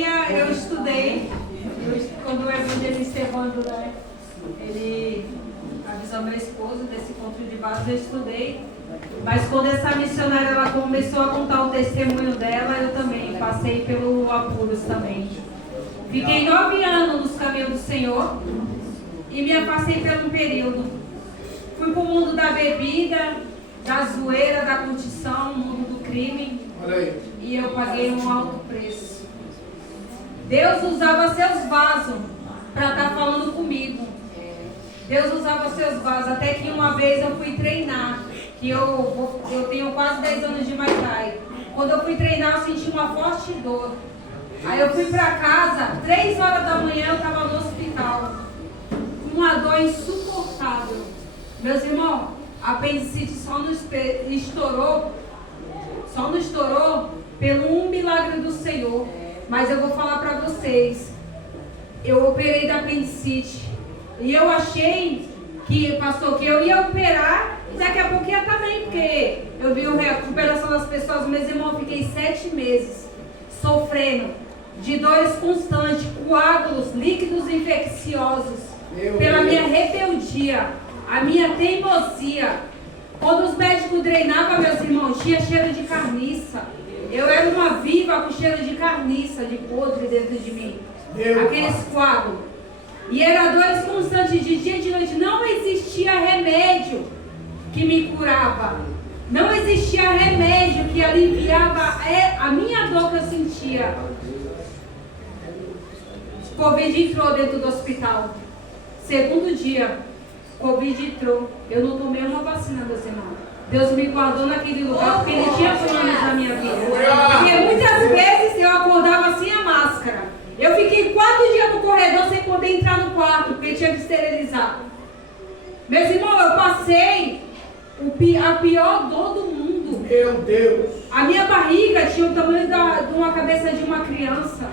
eu estudei, quando o evangelista Evandro, né, ele avisou meu esposo desse encontro de base, eu estudei. Mas quando essa missionária ela começou a contar o testemunho dela, eu também passei pelo apuros também. Fiquei 9 anos nos caminhos do Senhor e me afastei por um período. Fui para o mundo da bebida, da zoeira, da curtição, mundo do crime. E eu paguei um alto preço. Deus usava seus vasos para estar falando comigo. Deus usava seus vasos, até que uma vez eu fui treinar, que eu tenho quase 10 anos de Muay Thai. Quando eu fui treinar, eu senti uma forte dor. Aí eu fui para casa, 3 horas da manhã eu estava no hospital, com uma dor insuportável. Meus irmãos, a apendicite só não estourou pelo um milagre do Senhor. Mas eu vou falar para vocês, eu operei da apendicite e eu achei que, pastor, que eu ia operar e daqui a pouco ia estar bem, porque eu vi a recuperação das pessoas. Meus irmãos, fiquei 7 meses sofrendo de dores constantes, coágulos, líquidos infecciosos, pela minha rebeldia, a minha teimosia. Quando os médicos drenavam, meus irmãos, tinha cheiro de carniça. Eu era uma viva com cheiro de carniça, de podre dentro de mim. Aqueles coágulos. E era dores constantes de dia e de noite. Não existia remédio que me curava. Não existia remédio que aliviava a minha dor que eu sentia. Covid entrou dentro do hospital. Segundo dia, Covid entrou. Eu não tomei uma vacina, meus irmãos. Deus me guardou naquele lugar porque Ele tinha planos na minha vida. Porque muitas vezes eu acordava sem a máscara. Eu fiquei 4 dias no corredor sem poder entrar no quarto, porque tinha que esterilizar. Meus irmãos, eu passei a pior dor do mundo. Meu Deus! A minha barriga tinha o tamanho de uma cabeça de uma criança.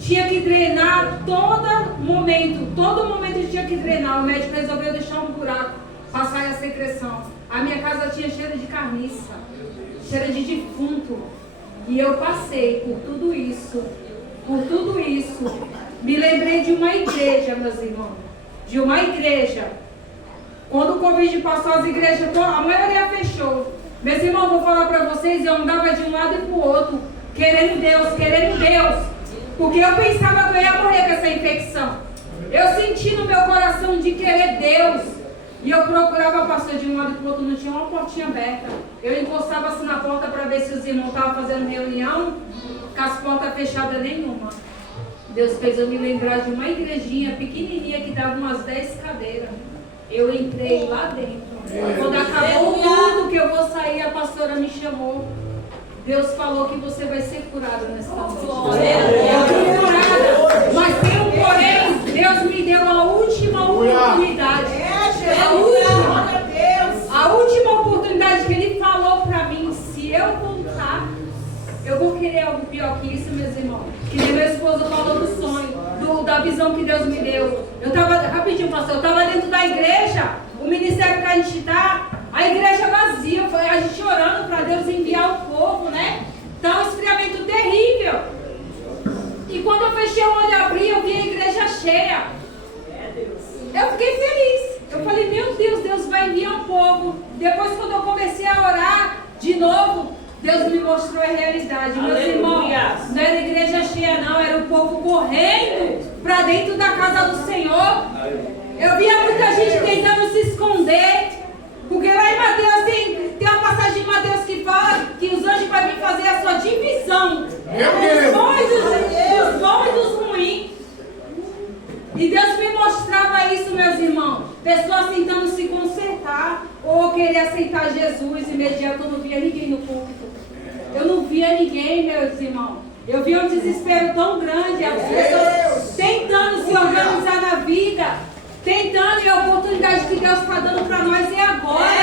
Tinha que drenar todo momento tinha que drenar. O médico resolveu deixar um buraco para sair a secreção. A minha casa tinha cheiro de carniça, cheiro de defunto. E eu passei por tudo isso. Me lembrei de uma igreja, meus irmãos. De uma igreja. Quando o Covid passou, as igrejas, a maioria fechou. Meus irmãos, vou falar para vocês, eu andava de um lado e para o outro, querendo Deus. Porque eu pensava que eu ia morrer com essa infecção. Eu senti no meu coração de querer Deus. E eu procurava pastor de um lado e para o outro, não tinha uma portinha aberta. Eu encostava assim na porta para ver se os irmãos estavam fazendo reunião, com as portas fechadas nenhuma. Deus fez eu me lembrar de uma igrejinha pequenininha que dava umas 10 cadeiras. Eu entrei lá dentro. Quando acabou tudo que eu vou sair, a pastora me chamou. Deus falou que você vai ser curada nessa noite. Eu fui curada, mas tem um porém. Deus me deu a última oportunidade. A última oportunidade que Ele falou para mim, se eu voltar, eu vou querer algo pior que isso, meus irmãos. Que nem meu esposo falou do sonho, da visão que Deus me deu. Rapidinho, pastor, eu estava dentro da igreja, o ministério que a gente está, a igreja vazia, foi a gente orando para Deus enviar o povo, né? Então, um esfriamento terrível. E quando eu fechei o olho e abri, eu vi a igreja cheia. Eu fiquei feliz. Eu falei, meu Deus, Deus vai enviar um povo. Depois, quando eu comecei a orar de novo, Deus me mostrou a realidade. Meus irmãos, não era igreja cheia não, era o povo correndo para dentro da casa do Senhor. Eu via muita gente tentando se esconder, porque lá em Mateus tem uma passagem em Mateus que fala que os anjos vão vir fazer a sua divisão dos bons e dos ruins. E Deus me mostrava isso, meus irmãos. Pessoas tentando se consertar ou querer aceitar Jesus imediato. Eu não via ninguém no púlpito. Eu não via ninguém, meus irmãos. Eu via um desespero tão grande. As pessoas tentando se organizar na vida. Tentando, e a oportunidade que Deus está dando para nós é agora.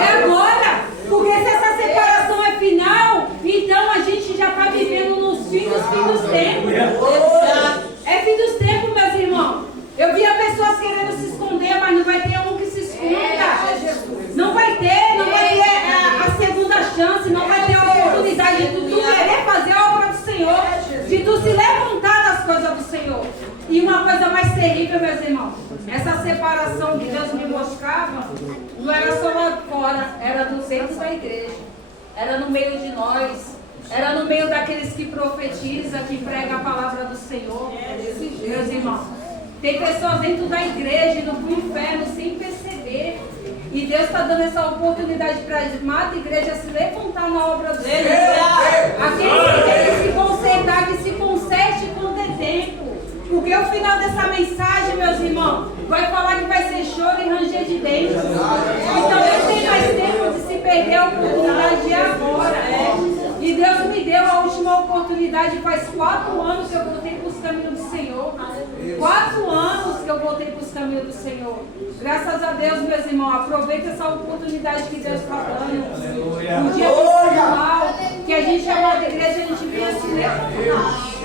É agora. Porque se essa separação é final, então a gente já está vivendo nos fins dos tempos. É fim dos tempos, meus irmãos. Eu via pessoas querendo se esconder, mas não vai ter um que se esconda. Não vai ter a segunda chance, não vai ter a oportunidade de tu querer fazer a obra do Senhor, de tu se levantar E uma coisa mais terrível, meus irmãos, essa separação que Deus me mostrava, não era só lá fora, era no centro da igreja, era no meio de nós, era no meio daqueles que profetizam, que pregam a palavra do Senhor. Meus irmãos, tem pessoas dentro da igreja indo para o inferno sem perceber. E Deus está dando essa oportunidade para a amada igreja se levantar na obra do Senhor. Aqueles que querem se consertar, que se conserte quando é tempo. Porque o final dessa mensagem, meus irmãos, vai falar que vai ser choro e ranger de dentes. Então não tem mais tempo de se perder a oportunidade agora. E Deus me deu a última oportunidade faz 4 anos que eu voltei para os caminhos do Senhor. 4 anos que eu voltei para os caminhos do Senhor. Graças a Deus, meus irmãos, aproveita essa oportunidade que Deus está dando. Um dia mal, que a gente é uma igreja, a gente venha se levantar.